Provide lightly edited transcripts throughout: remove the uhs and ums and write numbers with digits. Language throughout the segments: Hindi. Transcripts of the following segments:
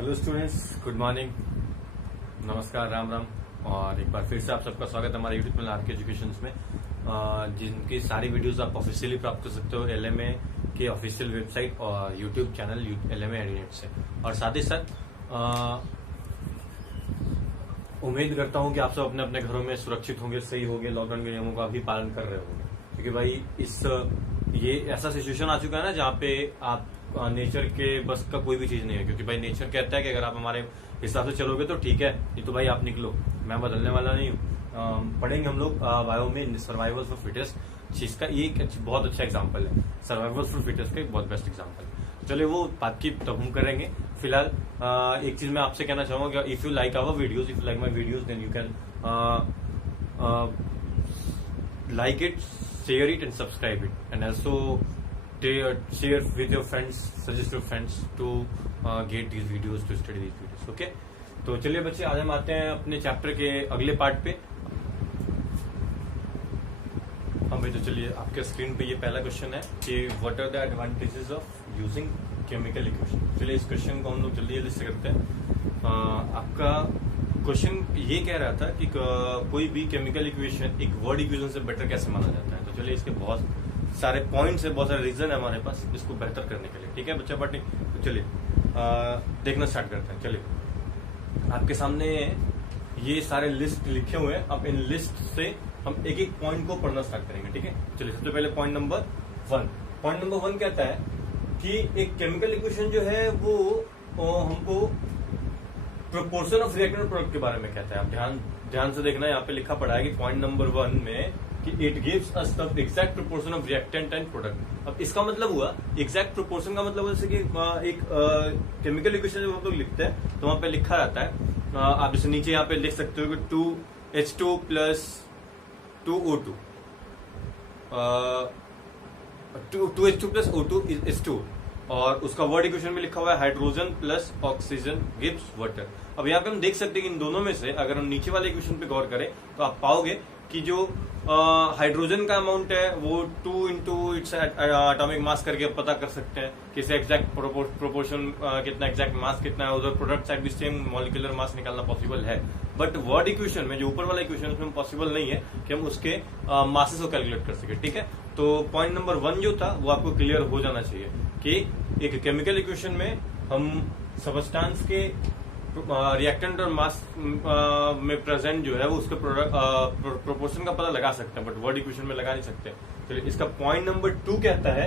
हेलो स्टूडेंट्स, गुड मॉर्निंग, नमस्कार, राम राम। और एक बार फिर से आप सबका स्वागत है हमारे यूट्यूब चैनल आर के एजुकेशन में, जिनकी सारी वीडियोस आप ऑफिशियली प्राप्त कर सकते हो एलएमए के ऑफिशियल वेबसाइट और यूट्यूब चैनल एलएमए एडीनेट से। और साथ ही साथ उम्मीद करता हूं कि आप सब अपने अपने घरों में सुरक्षित होंगे, सही होंगे, लॉकडाउन के नियमों का भी पालन कर रहे होंगे। क्योंकि भाई ये ऐसा सिचुएशन आ चुका है ना जहाँ पे आप नेचर के बस का कोई भी चीज नहीं है। क्योंकि भाई नेचर कहता है कि अगर आप हमारे हिसाब से चलोगे तो ठीक है, ये तो भाई आप निकलो, मैं बदलने वाला नहीं हूँ। पढ़ेंगे हम लोग बायो में सर्वाइवल फॉर फिटेस्ट, जिसका ये एक बहुत अच्छा एग्जाम्पल है। सर्वाइवल फॉर फिटेस्ट का एक बहुत बेस्ट एग्जाम्पल है। चलिए वो बात की तब हम करेंगे। फिलहाल एक चीज मैं आपसे कहना चाहूंगा, if you like our videos, if you like my videos, then you can like it, share it and subscribe it, and also share with your friends, suggest your friends to get these videos, to study these videos. Okay, तो चलिए बच्चे, आज हम आते हैं अपने चैप्टर के अगले पार्ट पे। हाँ भाई, तो चलिए आपके स्क्रीन पे ये पहला क्वेश्चन है कि what are the advantages of using chemical equation. चलिए इस क्वेश्चन को हम लोग जल्दी जल्दी से करते हैं। आपका क्वेश्चन ये कह रहा था कि कोई भी केमिकल इक्वेशन एक वर्ड इक्वेशन से बेटर कैसे माना जाता है। तो चलिए इसके बहुत सारे पॉइंट्स है, बहुत सारे रीजन है हमारे पास इसको बेहतर करने के लिए। ठीक है बच्चा पार्टी, तो चलिए देखना स्टार्ट करते हैं। चलिए आपके सामने ये सारे लिस्ट लिखे हुए हैं। अब इन लिस्ट से हम एक एक पॉइंट को पढ़ना स्टार्ट करेंगे। ठीक है, चलिए सबसे पहले point number one. Point number one कहता है कि एक केमिकल इक्वेशन जो है वो हमको प्रोपोर्शन ऑफ रिएक्टेंट प्रोडक्ट के बारे में कहता है। आप ध्यान से देखना, यहाँ पे लिखा पड़ा है कि पॉइंट नंबर वन में कि it gives us the exact proportion of reactant and product. अब इसका मतलब हुआ, एग्जैक्ट प्रोपोर्शन का मतलब जैसे कि एक केमिकल इक्वेशन जब हम लोग लिखते हैं तो वहां पे लिखा रहता है, आप जैसे नीचे यहाँ पे लिख सकते हो कि 2H2 plus 2O2, 2H2 plus O2 is 2, और उसका वर्ड इक्वेशन में लिखा हुआ है hydrogen plus oxygen gives water. अब यहाँ पे हम देख सकते हैं कि इन दोनों में से अगर हम नीचे वाले इक्वेशन पे गौर करें तो आप पाओगे कि जो हाइड्रोजन का अमाउंट है वो 2 इंटू इट्स एटॉमिक मास करके पता कर सकते हैं कि इसे एग्जैक्ट प्रोपोर्शन कितना, एग्जैक्ट मास कितना है। उधर प्रोडक्ट साइड भी सेम मॉलिक्यूलर मास निकालना पॉसिबल है, बट वर्ड इक्वेशन में जो ऊपर वाला इक्वेशन उसमें पॉसिबल नहीं है कि हम उसके मासेस को कैलकुलेट कर सके। ठीक है, तो पॉइंट नंबर वन जो था वो आपको क्लियर हो जाना चाहिए कि एक केमिकल इक्वेशन में हम सबस्टांस के रिएक्टेंट और मास में प्रेजेंट जो है वो उसके प्रोपोर्शन का पता लगा सकते हैं, बट वर्ड इक्वेशन में लगा नहीं सकते। चलिए इसका पॉइंट नंबर टू कहता है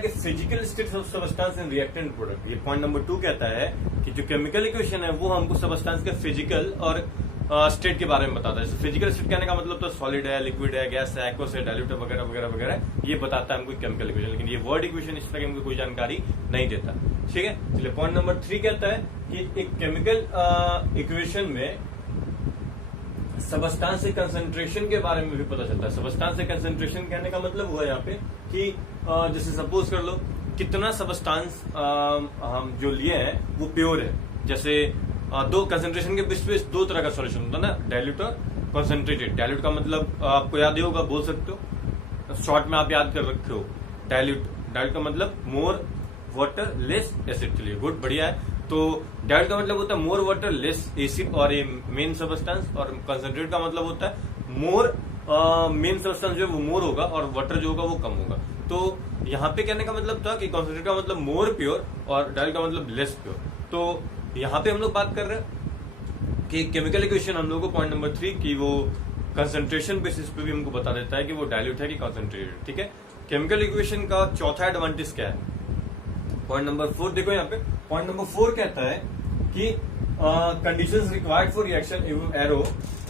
कि physical state of substance in reactant product. ये पॉइंट नंबर टू कहता है कि जो केमिकल इक्वेशन है वो हमको सबस्टांस के फिजिकल और स्टेट के बारे में बताता है। फिजिकल स्टेट कहने का मतलब तो सॉलिड है, लिक्विड है, गैस है, एक्वस है, डाइल्यूट है, वगैरह वगैरह वगैरह, ये बताता है हमको केमिकल इक्वेशन। लेकिन ये वर्ड इक्वेशन इस तरह की हमको कोई जानकारी नहीं देता। ठीक है, चलिए पॉइंट नंबर थ्री कहता है कि एक केमिकल इक्वेशन में सबस्टांस से कंसंट्रेशन के बारे में भी पता चलता है। सबस्टांस से कंसंट्रेशन कहने का मतलब हुआ यहाँ पे कि जैसे सपोज कर लो कितना सबस्टांस हम जो लिए हैं वो प्योर है। जैसे दो कंसंट्रेशन के बीच में दो तरह का सॉल्यूशन होता है ना, डाइल्यूट और कंसंट्रेटेड। डाइल्यूट का मतलब आपको याद ही होगा, बोल सकते हो, शॉर्ट में आप याद कर रखे हो डाइल्यूट का मतलब मोर वाटर लेस एसिड। चलिए गुड, बढ़िया है। तो डाइल्यूट का मतलब होता है मोर वाटर लेस एसिड और ये मेन सबस्टांस, और कंसंट्रेट का मतलब होता है मोर मेन सबस्टांस जो है वो मोर होगा और वाटर जो होगा वो कम होगा। तो यहाँ पे कहने का मतलब था कि कंसंट्रेट का मतलब मोर प्योर और डाइल्यूट का मतलब लेस प्योर। तो यहाँ पे हम लोग बात कर रहे हैं कि केमिकल इक्वेशन हम लोग को पॉइंट नंबर थ्री की वो कंसंट्रेशन बेसिस पे भी हमको बता देता है कि वो डाइल्यूट है कि कंसंट्रेटेड। ठीक है, केमिकल इक्वेशन का चौथा एडवांटेज क्या है, पॉइंट नंबर फोर देखो यहाँ पे। पॉइंट नंबर फोर कहता है कि conditions required for reaction arrow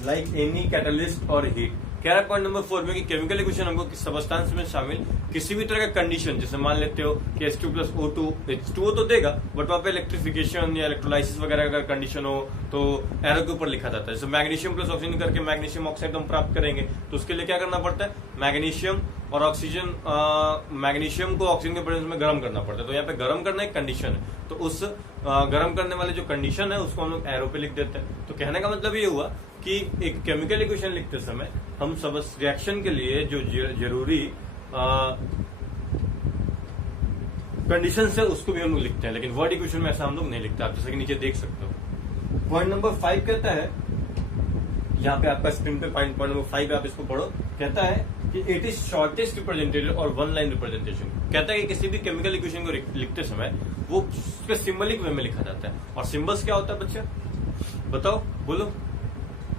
like any catalyst और हीट। कह रहा है पॉइंट नंबर फोर में कि केमिकल इक्वेशन हमको सबस्टांस में शामिल किसी भी तरह का कंडीशन, जैसे मान लेते हो कि H2 प्लस O2 H2O तो देगा, बट वहां पे इलेक्ट्रिफिकेशन या इलेक्ट्रोलाइसिस वगैरह का कंडीशन हो तो एरो के ऊपर लिखा जाता है। जैसे मैग्नीशियम प्लस ऑक्सीजन करके मैग्नीशियम ऑक्साइड हम प्राप्त करेंगे, तो उसके लिए क्या करना पड़ता है, मैग्नीशियम और ऑक्सीजन, मैग्नीशियम को ऑक्सीजन के प्रेजेंस में गर्म करना पड़ता है। तो यहाँ पे गर्म करना एक कंडीशन है, तो उस गर्म करने वाले जो कंडीशन है उसको हम लोग एरो पे लिख देते हैं। तो कहने का मतलब ये हुआ कि एक केमिकल इक्वेशन लिखते समय हम सब रिएक्शन के लिए जो जरूरी कंडीशन है उसको भी हम लोग लिखते हैं, लेकिन वर्ड इक्वेशन में ऐसा हम लोग नहीं लिखते, आप जैसे कि नीचे देख सकते हो। पॉइंट नंबर 5 कहता है, यहाँ पे आपका स्क्रीन पे पॉइंट नंबर 5 आप इसको पढ़ो, कहता है कि इट इज शॉर्टेस्ट रिप्रेजेंटेशन और वन लाइन रिप्रेजेंटेशन। कहता है कि किसी भी केमिकल इक्वेशन को लिखते समय वो उसके सिंबलिक वे में लिखा जाता है। और सिंबल्स क्या होता है बच्चे, बताओ, बोलो।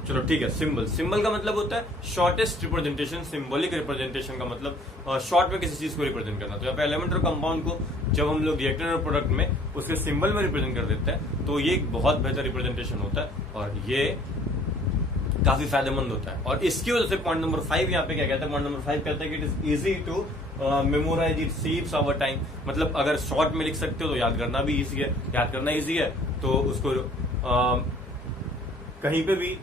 चलो ठीक है, सिंबल का मतलब होता है शॉर्टेस्ट रिप्रेजेंटेशन। सिंबॉलिक रिप्रेजेंटेशन का मतलब शॉर्ट में किसी चीज को रिप्रेजेंट करना। तो यहाँ पे एलिमेंट और कंपाउंड को जब हम लोग रिएक्टेंट और प्रोडक्ट में उसके सिंबल में रिप्रेजेंट कर देते हैं तो ये एक बहुत बेहतर रिप्रेजेंटेशन होता है और ये काफी फायदेमंद होता है। और इसकी वजह से पॉइंट नंबर 5 यहाँ पे क्या कहता है, पॉइंट नंबर 5 कहता है कि it is easy to memorise, it saves our time. मतलब अगर शॉर्ट में लिख सकते हो तो याद करना भी इजी है, याद करना इजी है तो उसको कहीं पे भी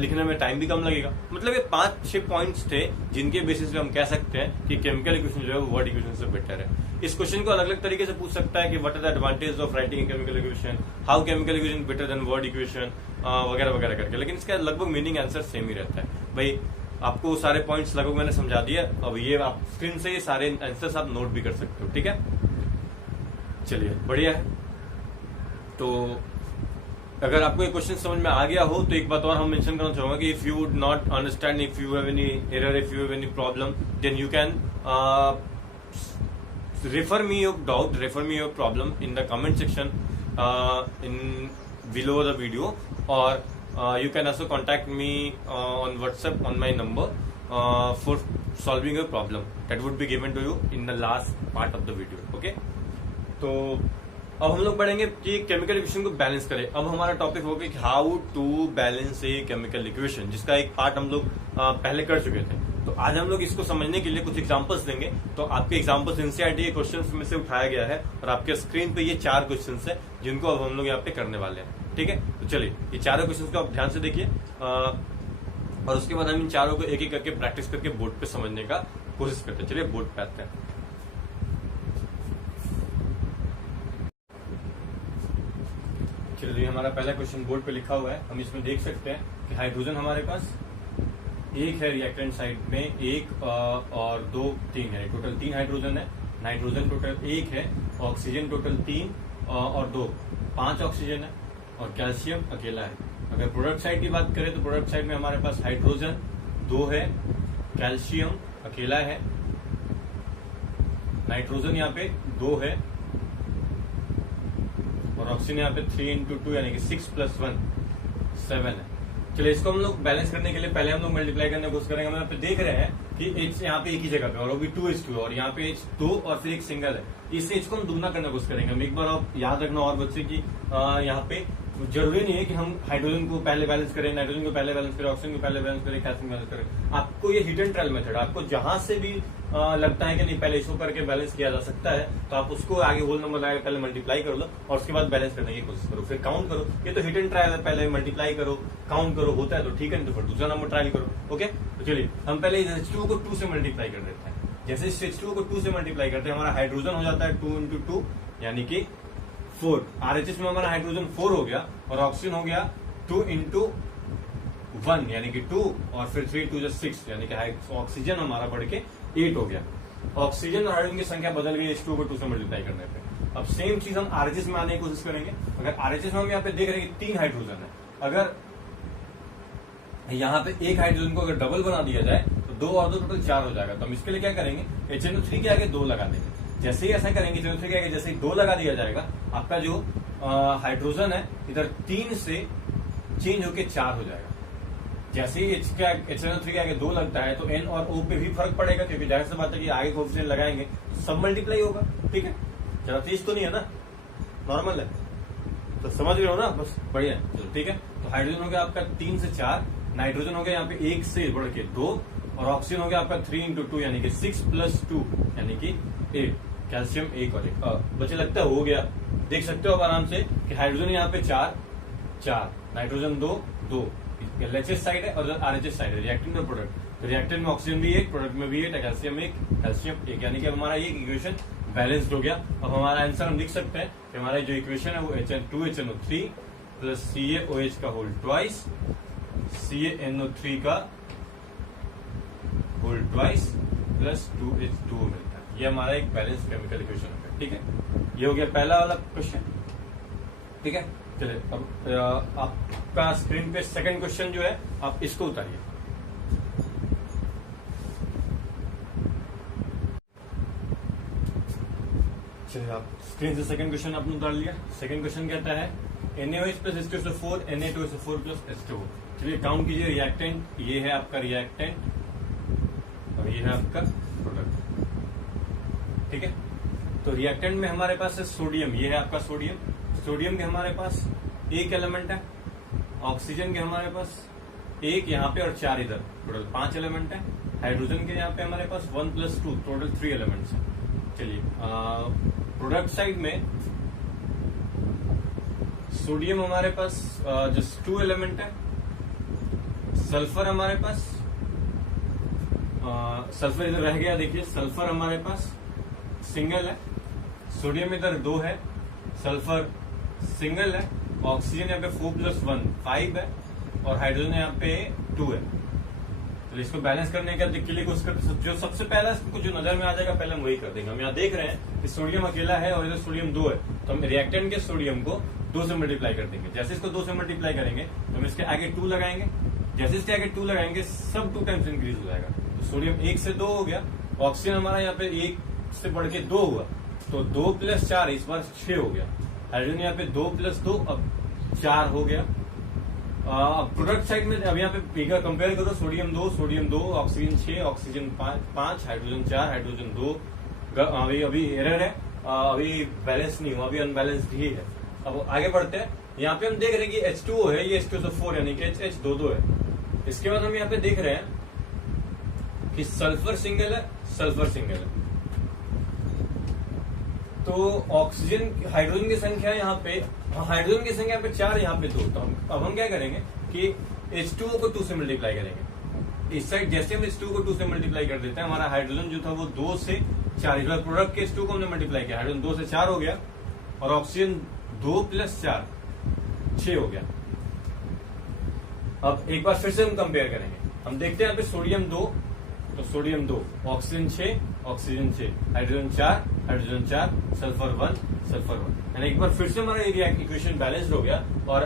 लिखने में टाइम भी कम लगेगा। मतलब ये 5-6 पॉइंट्स थे जिनके बेसिस पे हम कह सकते हैं कि केमिकल इक्वेशन जो है वो वर्ड इक्वेशन से बेटर है। इस क्वेश्चन को अलग अलग तरीके से पूछ सकता है कि what are the advantage of writing chemical equation, how chemical equation better than word equation, वगैरह वगैरह करके। लेकिन इसका लगभग मीनिंग आंसर सेम ही रहता है। भाई आपको सारे पॉइंट्स लगभग मैंने समझा दिया, अब ये आप स्क्रीन से ये सारे आंसर्स आप नोट भी कर सकते हो, ठीक है। चलिए बढ़िया है। तो अगर आपको ये क्वेश्चन समझ में आ गया हो तो एक बात और हम मेंशन करना चाहूंगा कि if you would not understand, if you have any error, if you have any problem, then you can refer me your doubt, refer me your problem in the comment section in below the video, or you can also contact me on WhatsApp on my number for solving your problem that would be given to you in the last part of the video, okay। तो अब हम लोग पढ़ेंगे कि केमिकल इक्वेशन को बैलेंस करें। अब हमारा टॉपिक होगा कि how to balance a chemical equation, जिसका एक पार्ट हम लोग पहले कर चुके थे। तो आज हम लोग इसको समझने के लिए कुछ एग्जांपल्स देंगे। तो आपके एग्जांपल्स एनसीईआरटी के क्वेश्चंस में से उठाया गया है और आपके स्क्रीन पे ये 4 क्वेश्चंस है जिनको अब हम लोग यहाँ पे करने वाले हैं, ठीक है। तो चलिए ये चारों क्वेश्चंस को आप ध्यान से देखिए और उसके बाद हम इन चारों को एक एक करके प्रैक्टिस करके बोर्ड पे समझने का कोशिश करते हैं। चलिए बोर्ड पे आते हैं। चलिए हमारा पहला क्वेश्चन बोर्ड पे लिखा हुआ है, हम इसमें देख सकते हैं कि हाइड्रोजन हमारे पास एक है रिएक्टेंट साइड में, एक और 2 3 है, टोटल 3 हाइड्रोजन है। नाइट्रोजन टोटल 1 है, ऑक्सीजन टोटल 3 और 2 5 ऑक्सीजन है और कैल्शियम अकेला है। अगर प्रोडक्ट साइड की बात करें तो प्रोडक्ट साइड में हमारे पास हाइड्रोजन 2 है, कैल्शियम अकेला है, नाइट्रोजन यहाँ पे 2 है और ऑक्सीजन यहाँ पे 3 × 2 यानी कि 6 + 1 7 है। चलिए इसको हम लोग बैलेंस करने के लिए पहले हम लोग मल्टीप्लाई करने की कोशिश करेंगे। हम यहाँ पे देख रहे हैं कि H यहाँ पे एक ही जगह पे और वो भी 2H2 और यहाँ पे H2 और फिर एक सिंगल है। इस H को हम दुगना करने की कोशिश करेंगे। हम एक बार आप याद रखना और बच्चे की यहाँ पे जरूरी नहीं है कि हम हाइड्रोजन को पहले बैलेंस करें, नाइट्रोजन को पहले बैलेंस करें, ऑक्सीजन को पहले बैलेंस करें, कैल्शियम बैलेंस करें। आपको ये हिट एंड ट्रायल मेथड, आपको जहां से भी लगता है कि नहीं पहले इसको करके बैलेंस किया जा सकता है तो आप उसको आगे होल नंबर लगा पहले मल्टीप्लाई कर लो और उसके बाद बैलेंस करने की कोशिश करो, फिर काउंट करो। ये तो हिट एंड ट्रायल है, पहले मल्टीप्लाई करो, काउंट करो, होता है तो ठीक है, नहीं तो फिर दूसरा नंबर ट्रायल करो, ओके। तो चलिए हम पहले इस H2O को 2 से मल्टीप्लाई कर देते हैं। जैसे इस H2O को 2 से मल्टीप्लाई करते हैं हमारा हाइड्रोजन हो जाता है 2 × 2 यानी कि 4। RHS में हमारा हाइड्रोजन 4 हो गया और ऑक्सीजन हो गया 2 × 1 यानी कि 2 और फिर 3 × 2 = 6 यानी कि ऑक्सीजन हमारा बढ़ के 8 हो गया। ऑक्सीजन और हाइड्रोजन की संख्या बदल गई H2O को 2 से मल्टीप्लाई करने पे। अब सेम चीज हम RHS में आने की कोशिश करेंगे। अगर RHS में हम यहाँ पे देख रहे हैं कि 3 हाइड्रोजन है, अगर यहाँ पे एक हाइड्रोजन को अगर डबल बना दिया जाए तो 2 और 2 टोटल 4 हो जाएगा। तो हम इसके लिए क्या करेंगे, HNO3 के आगे 2 लगा देंगे। जैसे ही ऐसा करेंगे HNO3 के आगे जैसे ही 2 लगा दिया जाएगा, आपका जो हाइड्रोजन है इधर 3 से चेंज होके 4 हो जाएगा। जैसे ही HNO3 के आगे 2 लगता है तो N और O पे भी फर्क पड़ेगा, क्योंकि जाहिर सी बात है कि आगे कोएफिशिएंट लगाएंगे तो सब मल्टीप्लाई होगा, ठीक है। ज्यादा तेज तो नहीं है ना, नॉर्मल है, तो समझ गए हो ना, बस बढ़िया। चलो ठीक है, तो हाइड्रोजन हो गया आपका 3 से 4, नाइट्रोजन हो गया यहाँ पे 1 से बढ़ के 2 और ऑक्सीजन हो गया आपका 3 × 2 यानी कि 6 + 2 यानी कि 8, कैल्शियम 1 और 1। बच्चे लगता है हो गया, देख सकते हो आप आराम से कि हाइड्रोजन यहाँ पे 4, नाइट्रोजन 2, LHS साइड है और RHS साइड है, रिएक्टेंट और प्रोडक्ट। रिएक्टेंट में ऑक्सीजन भी 1, प्रोडक्ट में भी 8, कैल्शियम 1, कैल्शियम 1 यानी कि हमारा ये इक्वेशन बैलेंस्ड हो गया। अब हमारा आंसर हम लिख सकते हैं कि हमारा जो इक्वेशन है वो HN2HNO3 + CaOH का होल ट्वाइस CaNO3 का होल ट्वाइस + 2H2O मिलता है। ये हमारा एक बैलेंस केमिकल इक्वेशन हो गया। ठीक है, ये हो गया पहला वाला क्वेश्चन। ठीक है, चलिए अब आपका स्क्रीन पे सेकंड क्वेश्चन जो है आप इसको उतारिए। चलिए आप स्क्रीन से सेकंड क्वेश्चन आपने उतार लिया। सेकंड क्वेश्चन कहता है NaOH plus H2SO4 Na2SO4 plus H2O। चलिए काउंट कीजिए रिएक्टेंट, ये है आपका रिएक्टेंट और ये है आपका प्रोडक्ट। ठीक है, तो रिएक्टेंट में हमारे पास है सोडियम, ये है आपका सोडियम। सोडियम के हमारे पास एक एलिमेंट है, ऑक्सीजन के हमारे पास एक यहाँ पे और 4 इधर, टोटल 5 एलिमेंट है। हाइड्रोजन के यहाँ पे हमारे पास 1 + 2 टोटल 3 एलिमेंट्स है। चलिए प्रोडक्ट साइड में सोडियम हमारे पास जस्ट 2 एलिमेंट है, सल्फर हमारे पास सल्फर इधर रह गया, देखिए सल्फर हमारे पास सिंगल है, सोडियम इधर 2 है, सल्फर सिंगल है, ऑक्सीजन यहाँ पे 4 + 1 5 है और हाइड्रोजन यहाँ पे 2 है। तो इसको बैलेंस करने का के लिए कुछ जो सबसे पहला कुछ जो नजर में आ जाएगा पहले हम वही कर देंगे। हम यहाँ देख रहे हैं कि सोडियम अकेला है और इधर सोडियम 2 है, तो हम रिएक्टेंट के सोडियम को 2 से मल्टीप्लाई कर देंगे। जैसे इसको 2 से मल्टीप्लाई करेंगे तो हम इसके आगे 2 लगाएंगे, जैसे इसके आगे 2 लगाएंगे सब 2 टाइम्स इंक्रीज हो जाएगा। तो सोडियम 1 से 2 हो गया, ऑक्सीजन हमारा यहाँ पे 1 से बढ़ के 2 हुआ, तो 2 + 4 इस बार 6 हो गया। हाइड्रोजन यहाँ पे 2 + 2 अब 4 हो गया। प्रोडक्ट साइड में अब यहाँ पे कंपेयर करो, sodium 2 oxygen 6 oxygen 5 hydrogen 4 hydrogen 2। अभी एरर है, अभी बैलेंस नहीं हुआ, अभी अनबैलेंस्ड ही है। अब आगे बढ़ते हैं, यहाँ पे हम देख रहे हैं कि H2O है, ये H2SO4 यानी कि HH 2 है। इसके बाद हम यहाँ पे देख रहे हैं कि सल्फर सिंगल है, सल्फर सिंगल है, तो ऑक्सीजन हाइड्रोजन की संख्या यहाँ पे, हाइड्रोजन की संख्या पे 4 यहाँ पे 2। तो अब हम क्या करेंगे कि H2O को 2 से मल्टीप्लाई करेंगे। इस साइड जैसे हम H2O को 2 से मल्टीप्लाई कर देते हैं, हमारा हाइड्रोजन जो था वो 2 से 4, इस बार प्रोडक्ट के H2O को हमने मल्टीप्लाई किया, हाइड्रोजन 2 से 4 हो गया और ऑक्सीजन 2 + 4 6 हो गया। अब एक बार फिर से हम कंपेयर करेंगे, हम देखते हैं यहाँ पे सोडियम 2, तो sodium 2, oxygen 6 oxygen 6 hydrogen 4 hydrogen 4 sulphur 1 sulphur 1। यानी एक बार फिर से हमारा ये इक्वेशन बैलेंस्ड हो गया और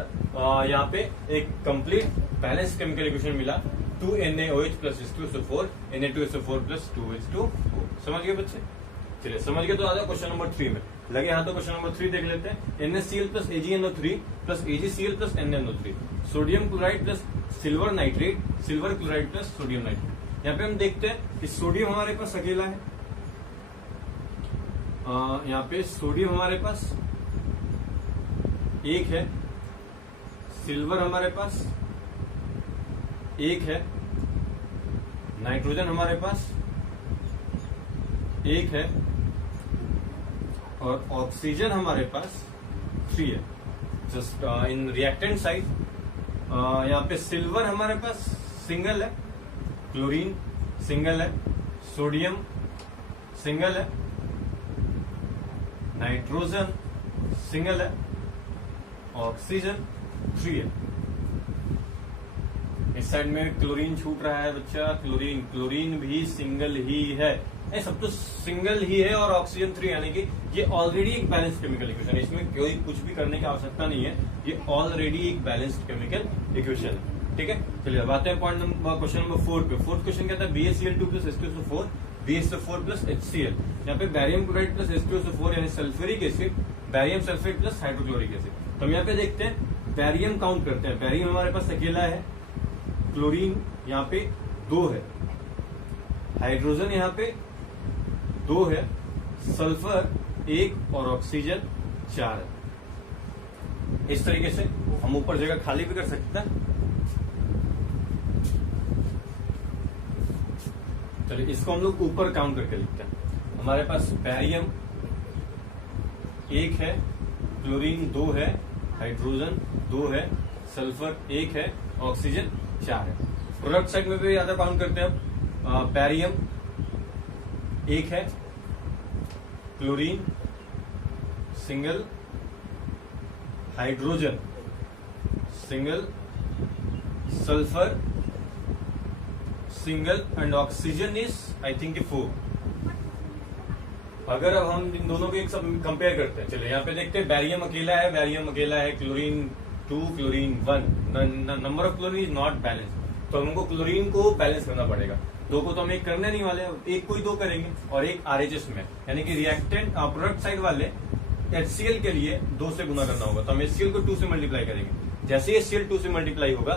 यहाँ पे एक कंप्लीट बैलेंस केमिकल इक्वेशन मिला, 2NaOH plus H2SO4 Na2SO4 plus 2H2O। समझ गए बच्चे? चलिए समझ गए तो आ जाओ क्वेश्चन नंबर 3 में लगे। हाँ, तो क्वेश्चन नंबर 3 देख लेते हैं। NaCl plus AgNO3 plus AgCl plus NaNO3, sodium chloride plus silver nitrate, silver chloride plus sodium nitrate. यहाँ पे हम देखते हैं कि सोडियम हमारे पास अकेला है, यहाँ पे सोडियम हमारे पास एक है, सिल्वर हमारे पास एक है, नाइट्रोजन हमारे पास एक है और ऑक्सीजन हमारे पास 3 है। जस्ट इन रिएक्टेंट साइड यहाँ पे सिल्वर हमारे पास सिंगल है, क्लोरीन सिंगल है, सोडियम सिंगल है, नाइट्रोजन सिंगल है, ऑक्सीजन 3 है। इस साइड में क्लोरीन छूट रहा है बच्चा, क्लोरीन भी सिंगल ही है, सब तो सिंगल ही है और ऑक्सीजन 3, यानी कि ये ऑलरेडी एक बैलेंस्ड केमिकल इक्वेशन है, इसमें कोई कुछ भी करने की आवश्यकता नहीं है, ये ऑलरेडी एक बैलेंस्ड केमिकल इक्वेशन है। ठीक है, चलिए अब आते हैं पॉइंट नंबर क्वेश्चन नंबर 4 पे। फोर्थ क्वेश्चन कहता है BaCl2 plus H2SO4 BaSO4 plus HCl। यहाँ पे बैरियम क्लोराइड प्लस H2SO4 यानी sulphuric acid, barium sulphate plus hydrochloric acid. तो हम यहाँ पे देखते हैं, बैरियम काउंट करते हैं। बैरियम हमारे पास अकेला है, क्लोरीन यहाँ पे 2 है, हाइड्रोजन यहाँ पे 2 है, सल्फर 1 और ऑक्सीजन 4 है। इस तरीके से हम ऊपर जगह खाली भी कर सकते हैं। चलिए इसको हम लोग ऊपर काउंट करके लिखते हैं। हमारे पास बैरियम 1 है, क्लोरीन 2 है, हाइड्रोजन 2 है, सल्फर 1 है, ऑक्सीजन 4 है। प्रोडक्ट साइड में भी ज्यादा काउंट करते हैं। बैरियम 1 है, chlorine single, hydrogen single, sulphur single and oxygen is I think 4। अगर अब हम इन दोनों को एक सब कंपेयर करते हैं, चलिए यहाँ पे देखते हैं बैरियम अकेला है, chlorine 2, chlorine 1, number of chlorine is not balance, तो हमको क्लोरीन को बैलेंस करना पड़ेगा। दो को तो हम एक करने नहीं वाले, एक को ही दो करेंगे और एक आरएचएस में, यानी कि रिएक्टेंट प्रोडक्ट साइड वाले HCl के लिए 2 से गुना करना होगा, तो हम HCl को 2 से मल्टीप्लाई करेंगे। जैसे HCl 2 से मल्टीप्लाई होगा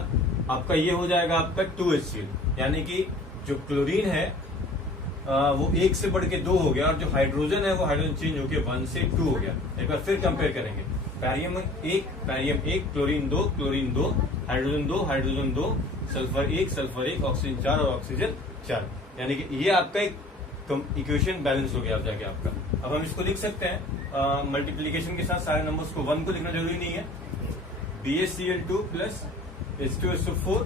आपका ये हो जाएगा आपका 2HCl, यानी कि जो क्लोरीन है वो 1 से बढ़ के 2 हो गया, और जो हाइड्रोजन है वो हाइड्रोजन चेंज होकर 1 से 2 हो गया। एक बार फिर कंपेयर करेंगे, barium 1, chlorine 2, hydrogen 2, sulphur 1, oxygen 4 और ऑक्सीजन 4, यानी कि ये आपका एक इक्वेशन बैलेंस हो गया अब जाके आपका। अब हम इसको लिख सकते हैं मल्टीप्लीकेशन के साथ सारे नंबर्स को, 1 को लिखना जरूरी नहीं है, BaCl2 plus H2SO4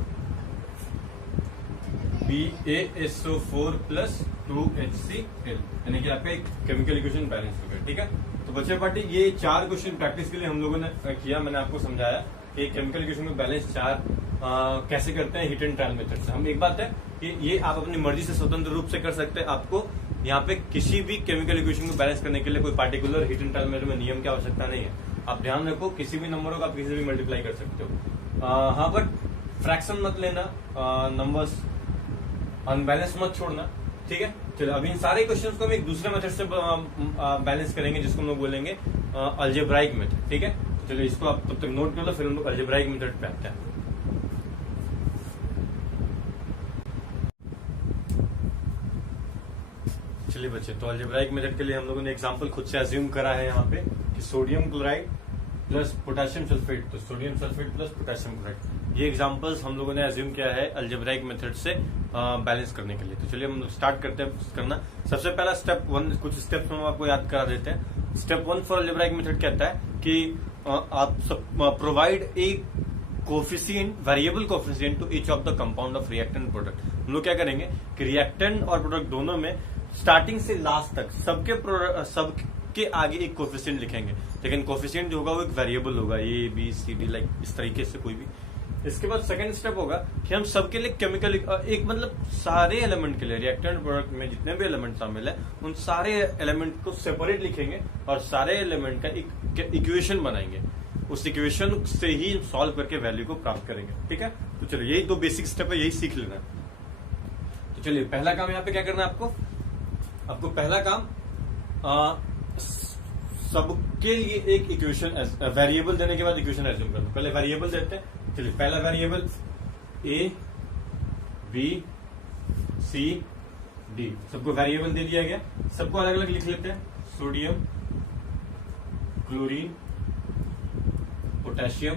BaSO4 plus 2HCl, यानी कि आपका एक केमिकल इक्वेशन बैलेंस हो गया। ठीक है, तो बच्चे पार्टी ये 4 क्वेश्चन प्रैक्टिस के लिए हम लोगों ने किया, मैंने आपको समझाया कि केमिकल इक्वेशन में बैलेंस 4 कैसे करते हैं हिट एंड ट्रायल मेथड से। हम एक बात है कि ये आप अपनी मर्जी से स्वतंत्र रूप से कर सकते हैं, आपको यहाँ पे किसी भी केमिकल इक्वेशन को बैलेंस करने के लिए कोई particular hit and trial method में नियम की आवश्यकता नहीं है। आप ध्यान रखो, किसी भी नंबरों का आप किसी से भी मल्टीप्लाई कर सकते हो। हाँ, बट फ्रैक्शन मत लेना, नंबर्स अनबैलेंस मत छोड़ना। ठीक है, चलो अब इन सारे क्वेश्चंस को हम एक दूसरे मेथड से बैलेंस करेंगे, जिसको हम लोग बोलेंगे अलजेब्राइक मेथड। ठीक है, चलो इसको आप तब तक नोट कर लो, फिर हम लोग अलजेब्राइक मेथड पे आते हैं। चलिए बच्चे, तो अलजेब्राइक मेथड के लिए हम लोगों ने एग्जांपल खुद से अज्यूम करा है यहाँ पे कि sodium chloride plus potassium sulphate, तो sodium sulphate plus potassium chloride, ये एग्जांपल्स हम लोगों ने अज्यूम किया है अलजेब्राइक मेथड से बैलेंस करने के लिए। तो चलिए हम स्टार्ट करते हैं करना। सबसे पहला स्टेप 1, कुछ स्टेप्स हम आपको याद करा देते हैं। स्टेप 1 फॉर अलजेब्राइक मेथड कहता है कि आप provide a coefficient, variable coefficient to each of the compound of reactant product. हम लोग क्या करेंगे कि रिएक्टेंट और प्रोडक्ट दोनों में स्टार्टिंग से लास्ट तक सबके आगे एक कोफिशिएंट लिखेंगे, लेकिन कोफिशिएंट जो होगा वो एक वेरिएबल होगा, A B C D, like इस तरीके से कोई भी। इसके बाद सेकंड स्टेप होगा कि हम सबके लिए केमिकल एक मतलब सारे एलिमेंट के लिए, रिएक्टेंट प्रोडक्ट में जितने भी एलिमेंट शामिल है उन सारे एलिमेंट को सेपरेट लिखेंगे और सारे एलिमेंट का एक इक्वेशन बनाएंगे, उस इक्वेशन से ही सॉल्व करके वैल्यू को प्राप्त करेंगे। ठीक है, तो चलिए यही 2 बेसिक स्टेप है, यही सीख लेना। तो चलिए पहला काम यहाँ पे क्या करना है आपको पहला काम सबके लिए एक इक्वेशन, वेरिएबल देने के बाद इक्वेशन एज्यूम करना। पहले वेरिएबल देते हैं, चलिए पहला variable A B C D, सबको वेरिएबल दे दिया गया, सबको अलग अलग लिख लेते हैं। Sodium, chlorine, potassium,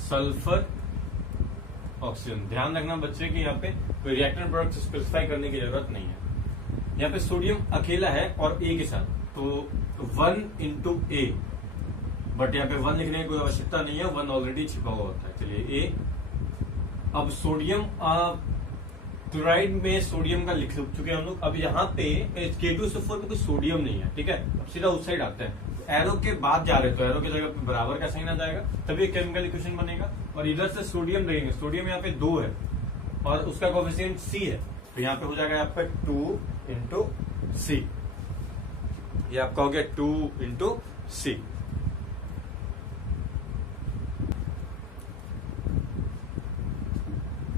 sulphur, oxygen. ध्यान रखना बच्चे कि यहाँ पे कोई रिएक्टेंट प्रोडक्ट स्पेसिफाई करने की जरूरत नहीं है। यहाँ पे सोडियम अकेला है और A के साथ, तो 1 into A, बट यहाँ पे 1 लिखने की कोई आवश्यकता नहीं है, 1 ऑलरेडी छिपा हुआ होता है। चलिए A, अब सोडियम क्लोराइड में सोडियम का लिख चुके हैं हम लोग। अब यहाँ पे K2SO4 में कोई सोडियम नहीं है, ठीक है, अब सीधा उस साइड आते हैं, एरो के बाद जा रहे हैं तो एरो की जगह पे बराबर का साइन आ जाएगा, तभी केमिकल इक्वेशन बनेगा। और इधर से सोडियम लेंगे, सोडियम यहाँ पे 2 है और उसका कोफिशिएंट C है, तो यहाँ पे हो जाएगा आपका 2 into C, ये आपका हो गया 2 into C।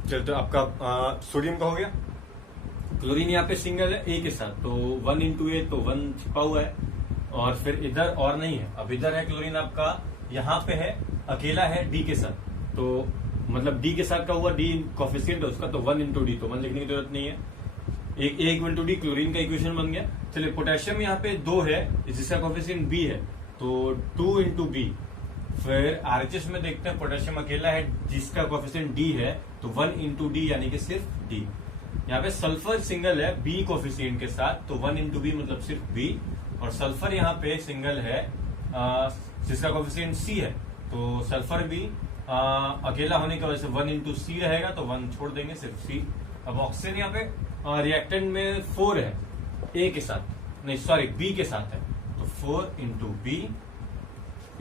चलो तो आपका सोडियम का हो गया। क्लोरीन यहाँ पे सिंगल है A के साथ, तो 1 into A, तो 1 छिपा हुआ है, और फिर इधर और नहीं है। अब इधर है क्लोरीन आपका, यहाँ पे है अकेला है D के साथ, तो मतलब D के साथ का हुआ, D कोफिशिएंट है उसका, तो 1 into D, तो 1 लिखने की जरूरत नहीं है। एक A equal to D chlorine का इक्वेशन बन गया। चलिए पोटेशियम यहाँ पे 2 है जिसका कोफिशिएंट B है, तो 2 into B। फिर आरएचएस में देखते हैं, पोटेशियम अकेला है जिसका कोफिशिएंट D है, तो 1 into D यानी कि सिर्फ D। यहाँ पे सल्फर सिंगल है B कोफिशिएंट के साथ, तो 1 into B मतलब सिर्फ B। और सल्फर यहाँ पे सिंगल है जिसका कोफिशिएंट C है, तो सल्फर भी अकेला होने की वजह से 1 into C रहेगा, तो 1 छोड़ देंगे, सिर्फ C। अब ऑक्सीजन यहाँ पे रिएक्टेंट में 4 है A के साथ, नहीं सॉरी B के साथ है, तो 4 into B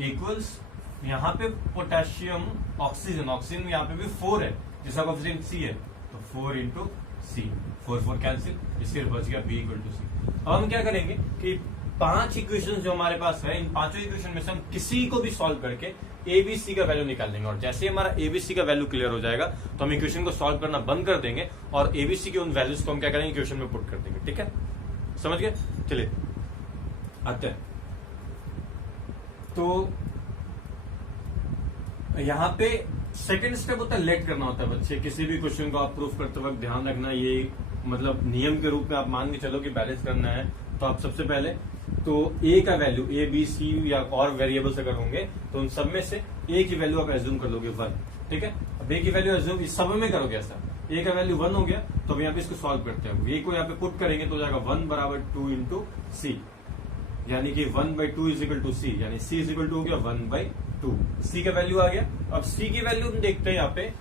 इक्वल्स, यहाँ पे पोटेशियम ऑक्सीजन, ऑक्सीजन यहाँ पे भी 4 है जिसका कोफिशिएंट C है, तो 4 into C। 4 4 कैंसिल, इससे बच गया b इक्वल टू सी। अब हम क्या करेंगे कि 5 इक्वेशन जो हमारे पास है, इन पांचों इक्वेशन में से हम किसी को भी सॉल्व करके एबीसी का वैल्यू निकाल लेंगे, और जैसे हमारा एबीसी का वैल्यू क्लियर हो जाएगा तो हम इक्वेशन को सॉल्व करना बंद कर देंगे और एबीसी के उन वैल्यूज को हम क्या करेंगे, इक्वेशन में पुट कर देंगे। ठीक है, समझ गए? चलिए आते हैं। तो यहां पे सेकंड स्टेप होता है लेट करना होता है बच्चे। किसी भी क्वेश्चन को आप प्रूफ करते वक्त ध्यान रखना, ये मतलब नियम के रूप में आप मान के चलो कि बैलेंस करना है, तो आप सबसे पहले तो ए का वैल्यू, ए बी सी या और वेरिएबल्स अगर होंगे तो उन सब में से ए की वैल्यू आप एज्यूम कर लोगे 1। ठीक है, अब ए की वैल्यू एज्यूम इस सब में करोगे ऐसा, ए का वैल्यू 1 हो गया तो अब यहाँ पे इसको सॉल्व करते हैं। ए को यहाँ पे पुट करेंगे तो हो जाएगा 1 बराबर 2 इंटू सी, यानी कि 1/2 इज इक्वल टू सी, यानी सी इज इक्वल टू हो गया 1/2। सी का वैल्यू आ गया। अब सी की वैल्यू हम देखते हैं, यहाँ पे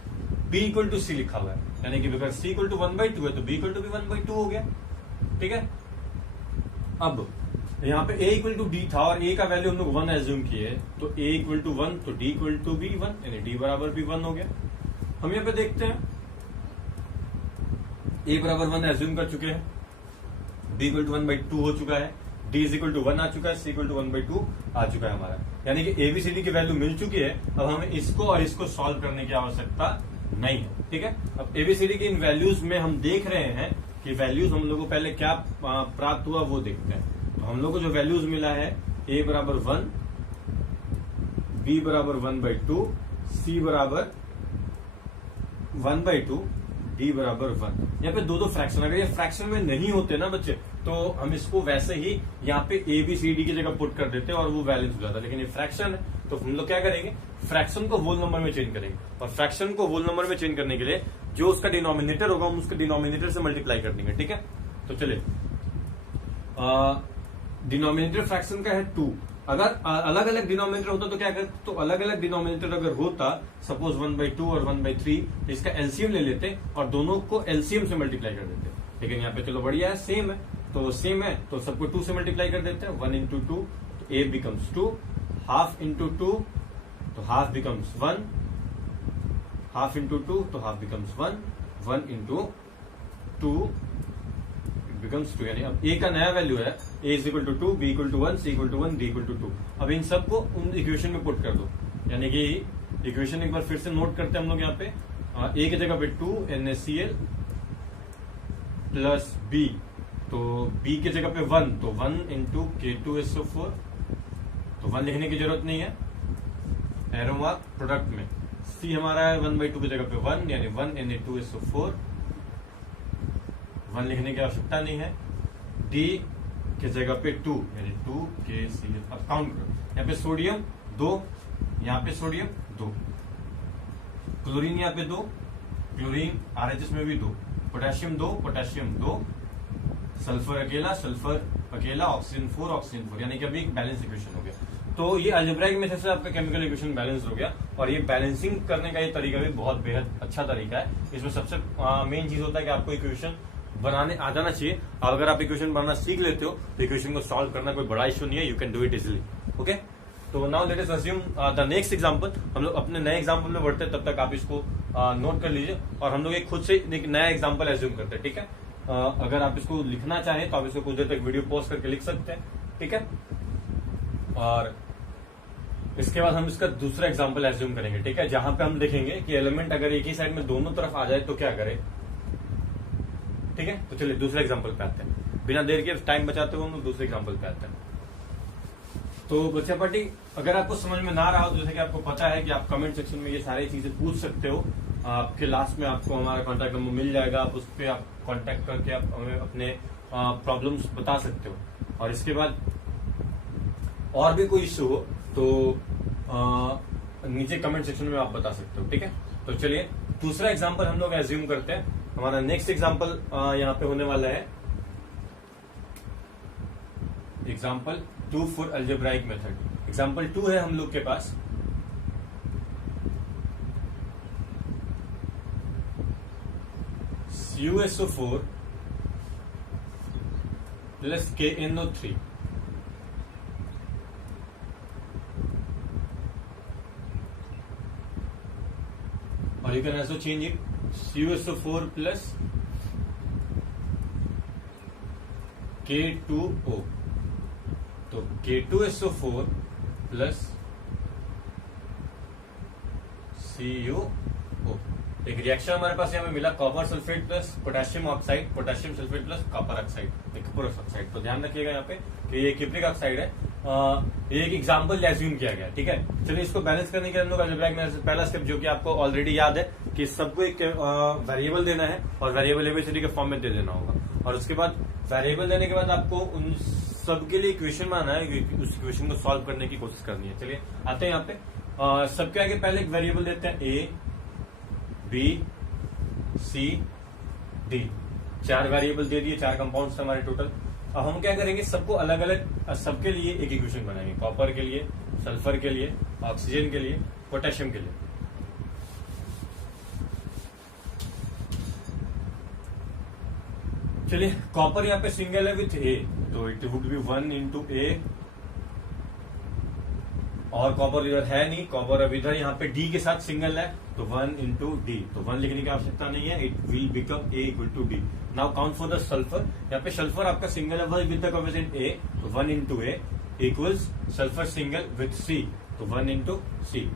b इक्वल टू सी लिखा हुआ है, यानी कि अगर c इक्वल टू 1/2 है तो b इक्वल टू भी 1/2 हो गया। ठीक है, अब यहाँ पे a इक्वल टू d था और a का वैल्यू हम लोग 1 एज्यूम किए, तो a इक्वल टू 1 तो d इक्वल टू भी 1, यानी d बराबर भी 1 हो गया। हम यहाँ पे देखते हैं a बराबर 1 एज्यूम कर चुके हैं, b इक्वल टू 1/2 हो चुका है, d इज इक्वल टू 1 आ चुका है, c इक्वल टू 1/2 आ चुका है हमारा, यानी कि एबीसीडी की वैल्यू मिल चुकी है। अब हमें इसको और इसको सॉल्व करने की आवश्यकता नहीं है। ठीक है, अब एबीसीडी की इन वैल्यूज में हम देख रहे हैं कि वैल्यूज हम लोग को पहले क्या प्राप्त हुआ वो देखते हैं। तो हम लोग को जो वैल्यूज मिला है, a बराबर 1, b बराबर 1/2, c बराबर 1/2, d बराबर 1। यहाँ पे दो फ्रैक्शन, अगर ये फ्रैक्शन में नहीं होते ना बच्चे तो हम इसको वैसे ही यहाँ पे ए बी सी डी की जगह पुट कर देते और वो बैलेंस हो जाता, लेकिन ये फ्रैक्शन है तो हम लोग क्या करेंगे, फ्रैक्शन को होल नंबर में चेंज करेंगे, और फ्रैक्शन को होल नंबर में चेंज करने के लिए जो उसका डिनोमिनेटर होगा हम उसके डिनोमिनेटर से मल्टीप्लाई कर देंगे। ठीक है, तो चलिए डिनोमिनेटर फ्रैक्शन का है 2, अगर अलग अलग डिनोमिनेटर होता तो क्या करते, तो अलग अलग डिनोमिनेटर अगर होता, सपोज 1/2 और 1/3, इसका एलसीएम ले लेते और दोनों को एलसीएम से मल्टीप्लाई कर देते। लेकिन यहाँ पे चलो बढ़िया है, सेम है तो सेम है तो सबको 2 से मल्टीप्लाई कर देते हैं, 1 इंटू 2 तो a बिकम्स 2, हाफ इंटू 2 तो हाफ बिकम्स 1, हाफ इंटू 2 तो हाफ बिकम्स 1, 1 इंटू 2 बिकम्स 2, यानी अब a का नया वैल्यू है a is equal to 2, b equal to 1, c equal to 1, d equal to 2। अब इन सबको उन इक्वेशन में पुट कर दो, यानी कि इक्वेशन एक बार फिर से नोट करते हैं हम लोग यहाँ पे, a की जगह पे 2 NaCl प्लस b, तो b की जगह पे 1 तो 1 इंटू K2SO4, तो 1 लिखने की जरूरत नहीं है, एरो मार्क प्रोडक्ट में, c हमारा है 1/2 की जगह पे 1, यानी 1 Na2SO4, 1 लिखने की आवश्यकता नहीं है, d की जगह पे 2, यानी 2KCl। अब काउंट करो, यहाँ पे सोडियम 2, यहाँ पे सोडियम 2, क्लोरीन यहाँ पे 2, क्लोरीन RHS में भी 2, पोटेशियम 2, पोटेशियम 2, सल्फर अकेला, ऑक्सीजन 4, ऑक्सीजन 4, यानी कि अभी एक बैलेंस इक्वेशन हो गया। तो ये अलजेब्राइक मेथड से आपका केमिकल इक्वेशन बैलेंस हो गया, और ये बैलेंसिंग करने का ये तरीका भी बहुत बेहद अच्छा तरीका है। इसमें सबसे मेन चीज होता है कि आपको इक्वेशन बनाने आ जाना चाहिए। अगर आप इक्वेशन बनाना सीख लेते हो तो इक्वेशन को सॉल्व करना कोई बड़ा इश्यू नहीं है, you can do it easily. Okay, तो now let us assume the next example. हम लोग अपने नए एग्जांपल में बढ़ते हैं, तब तक आप इसको नोट कर लीजिए, और हम लोग एक खुद से एक नया एग्जांपल एज्यूम करते हैं। ठीक है, अगर आप इसको लिखना चाहें तो आप इसको कुछ देर तक वीडियो पॉज करके लिख सकते हैं। ठीक है, और इसके बाद हम इसका दूसरा एग्जांपल एज्यूम करेंगे। ठीक है, जहां पे हम देखेंगे कि एलिमेंट अगर एक ही साइड में दोनों तरफ आ जाए तो क्या करें। ठीक है, तो चलिए दूसरे एग्जांपल पे आते हैं, बिना देर के टाइम बचाते हुए हम दूसरे एग्जांपल पे आते हैं। तो बच्चा पार्टी, अगर आपको समझ में ना रहा हो, जैसे कि आपको पता है कि आप कमेंट सेक्शन में ये सारी चीजें पूछ सकते हो, आपके लास्ट में आपको हमारा कॉन्टैक्ट नंबर मिल जाएगा, आप उस पर आप कॉन्टैक्ट करके आप हमें अपने प्रॉब्लम्स बता सकते हो। और इसके बाद और भी कोई इश्यू हो तो नीचे कमेंट सेक्शन में आप बता सकते हो। ठीक है, तो चलिए दूसरा एग्जांपल हम लोग एज्यूम करते हैं। हमारा नेक्स्ट एग्जांपल यहाँ पे होने वाला है example 2 for algebraic method. Example 2 है हम लोग के पास, CuSO4 प्लस KNO3, और you can also change it CuSO4 plus K2O, तो K2SO4 प्लस CuO, एक रिएक्शन हमारे पास यहाँ पे मिला, copper sulphate plus potassium oxide, potassium sulphate plus copper oxide, cuprous oxide. तो ध्यान रखिएगा यहाँ पे कि ये किप्रिक ऑक्साइड है। ये एक एग्जांपल एज्यूम किया गया, ठीक है। चलिए इसको बैलेंस करने के लिए हम लोग अलजेब्राइक में पहला स्टेप जो कि आपको ऑलरेडी याद है कि सबको एक वेरिएबल देना है और वेरिएबल एबीसीडी के फॉर्म में दे देना होगा, और उसके बाद वेरिएबल देने के बाद आपको उन सबके लिए इक्वेशन बनाना है, उस इक्वेशन को सॉल्व करने की कोशिश करनी है। चलिए आते हैं यहाँ पे, सबके आगे पहले एक वेरिएबल देते हैं A, B, C, D, 4 variable दे दिए, 4 कंपाउंड्स हमारे टोटल। अब हम क्या करेंगे, सबको अलग अलग सबके लिए एक इक्वेशन बनाएंगे, कॉपर के लिए, सल्फर के लिए, ऑक्सीजन के लिए, पोटेशियम के लिए। चलिए कॉपर यहाँ पे सिंगल है विथ A, तो it would be 1 into A, और कॉपर इधर है नहीं, कॉपर अब इधर यहाँ पे D के साथ सिंगल है, तो 1 into D, तो 1 लिखने की आवश्यकता नहीं है, it will become A equal to D। Now count for the sulphur, यहाँ पे सल्फर आपका सिंगल है विद द कोएफिशिएंट A, तो 1 into A equals sulphur single with C, तो 1 into C।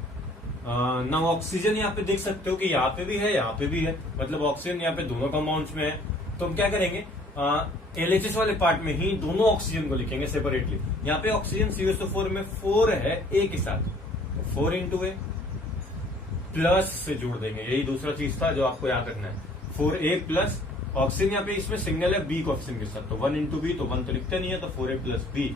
नाउ ऑक्सीजन यहाँ पे देख सकते हो कि यहाँ पे भी है, यहाँ पे भी है, मतलब ऑक्सीजन यहाँ पे दोनों कंपाउंड्स में है। तो हम क्या करेंगे, LHS वाले पार्ट में ही दोनों ऑक्सीजन को लिखेंगे सेपरेटली। यहाँ पे ऑक्सीजन CuSO4 में 4 है A के साथ, तो 4 into A प्लस से जोड़ देंगे, यही दूसरा चीज था जो आपको याद रखना है, 4A प्लस ऑक्सीजन यहाँ पे इसमें सिंगल है B कोएफिशिएंट के साथ, तो 1 into B, तो 1 तो लिखते नहीं है, तो 4A plus B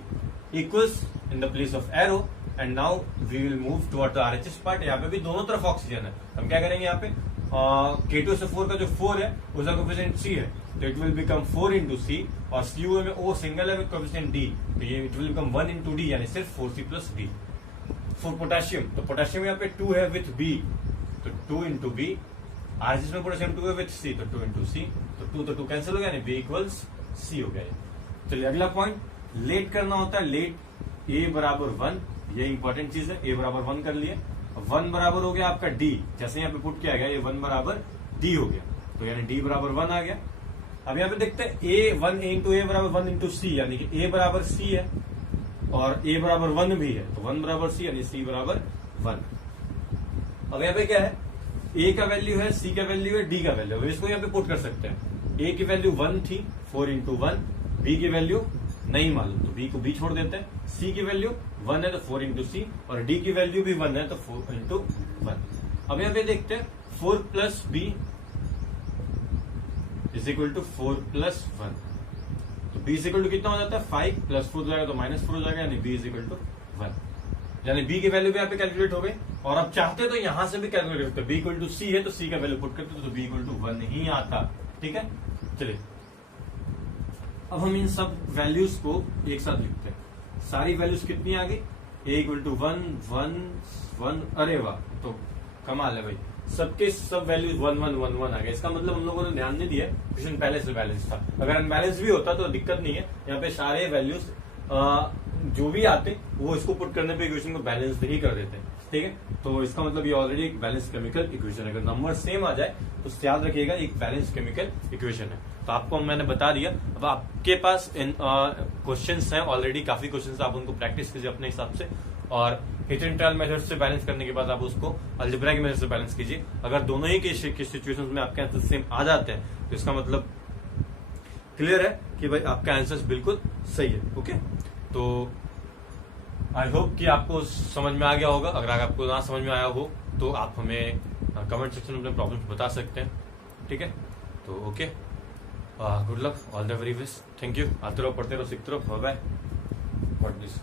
equals in the place of arrow, and now we will move toward the RHS part. यहाँ पे भी दोनों तरफ ऑक्सीजन है, हम क्या करेंगे यहाँ पे, K2SO4 का जो 4 है उसका कोएफिशिएंट C है, तो it will become 4 into C, और CuO में O सिंगल है विद कोएफिशिएंट D, तो ये it will become 1 into D, यानी सिर्फ 4C plus D। For potassium, तो पोटेशियम यहाँ पे 2 है विथ B, तो 2 into B, RHS में पोटेशियम 2 है विथ C, तो 2 into C, तो 2 कैंसिल हो गया, यानी B इक्वल्स C हो गया। चलिए अगला पॉइंट, लेट करना होता है, लेट A बराबर 1, ये इंपॉर्टेंट चीज है, A बराबर 1 कर लिए, 1 बराबर हो गया आपका D, जैसे यहाँ पे पुट किया गया, ये 1 बराबर D हो गया, तो यानी D बराबर 1 आ गया। अब यहाँ पे देखते हैं A into A बराबर 1 into C, यानी कि A बराबर C है और A बराबर 1 भी है, तो 1 बराबर C यानी C बराबर 1। अब यहाँ पे क्या है, A का वैल्यू है, C का वैल्यू है, D का वैल्यू है, इसको यहाँ पे पुट कर सकते हैं। A की वैल्यू 1 थी, 4 into 1, B की वैल्यू नहीं मालूम, तो B को B छोड़ देते हैं, C की वैल्यू 1 है तो 4 into C, और D की वैल्यू भी 1 है तो 4 into 1। अब यहाँ पे देखते हैं 4 plus B is equal to 4 plus 1, तो B इज इक्वल टू कितना हो जाता है, 5 प्लस 4 हो जाएगा तो -4 हो जाएगा, यानी B इज इक्वल टू 1, यानी B की वैल्यू भी यहाँ पे कैलकुलेट हो गई। और अब चाहते तो यहां से भी कैलकुलेट करते, B इक्वल टू C है तो C का वैल्यू पुट करते तो B इक्वल टू 1 ही आता, ठीक है। चलिए अब हम इन सब वैल्यूज को एक साथ लिखते हैं, सारी वैल्यूज कितनी आ गई, A इक्वल टू 1 1 1, अरे वाह, तो कमाल है भाई, सबके सब वैल्यूज 1 1 1 1 आ गए। इसका मतलब हम लोगों ने ध्यान नहीं दिया, क्वेश्चन पहले से बैलेंस था, अगर अनबैलेंस भी होता तो दिक्कत नहीं है, यहाँ पे सारे वैल्यूज जो भी आते वो इसको पुट करने पे इक्वेशन को बैलेंस ही कर देते हैं, ठीक है। तो इसका मतलब ये ऑलरेडी एक बैलेंस केमिकल इक्वेशन है, अगर नंबर सेम आ जाए तो याद रखिएगा एक बैलेंस केमिकल इक्वेशन है। तो आपको मैंने बता दिया, अब आपके पास क्वेश्चंस हैं ऑलरेडी, काफी क्वेश्चंस, आप उनको प्रैक्टिस कीजिए अपने हिसाब से, और हिट एंड ट्रायल मेथड से बैलेंस करने के बाद आप उसको अलजेब्रा की मेथड से बैलेंस कीजिए। अगर दोनों ही के सिचुएशंस में आपके आंसर सेम आ जाते हैं तो इसका मतलब क्लियर है कि भाई आपका आंसर बिल्कुल सही है, ओके। तो आई होप कि आपको समझ में आ गया होगा, अगर आपको ना समझ में आया हो तो आप हमें कमेंट सेक्शन में अपने प्रॉब्लम्स बता सकते हैं, ठीक है। तो okay, good luck, all the very best, thank you, आते रहो, पढ़ते रहो, सीखते रहो, बाय बाय, गॉड ब्लेस।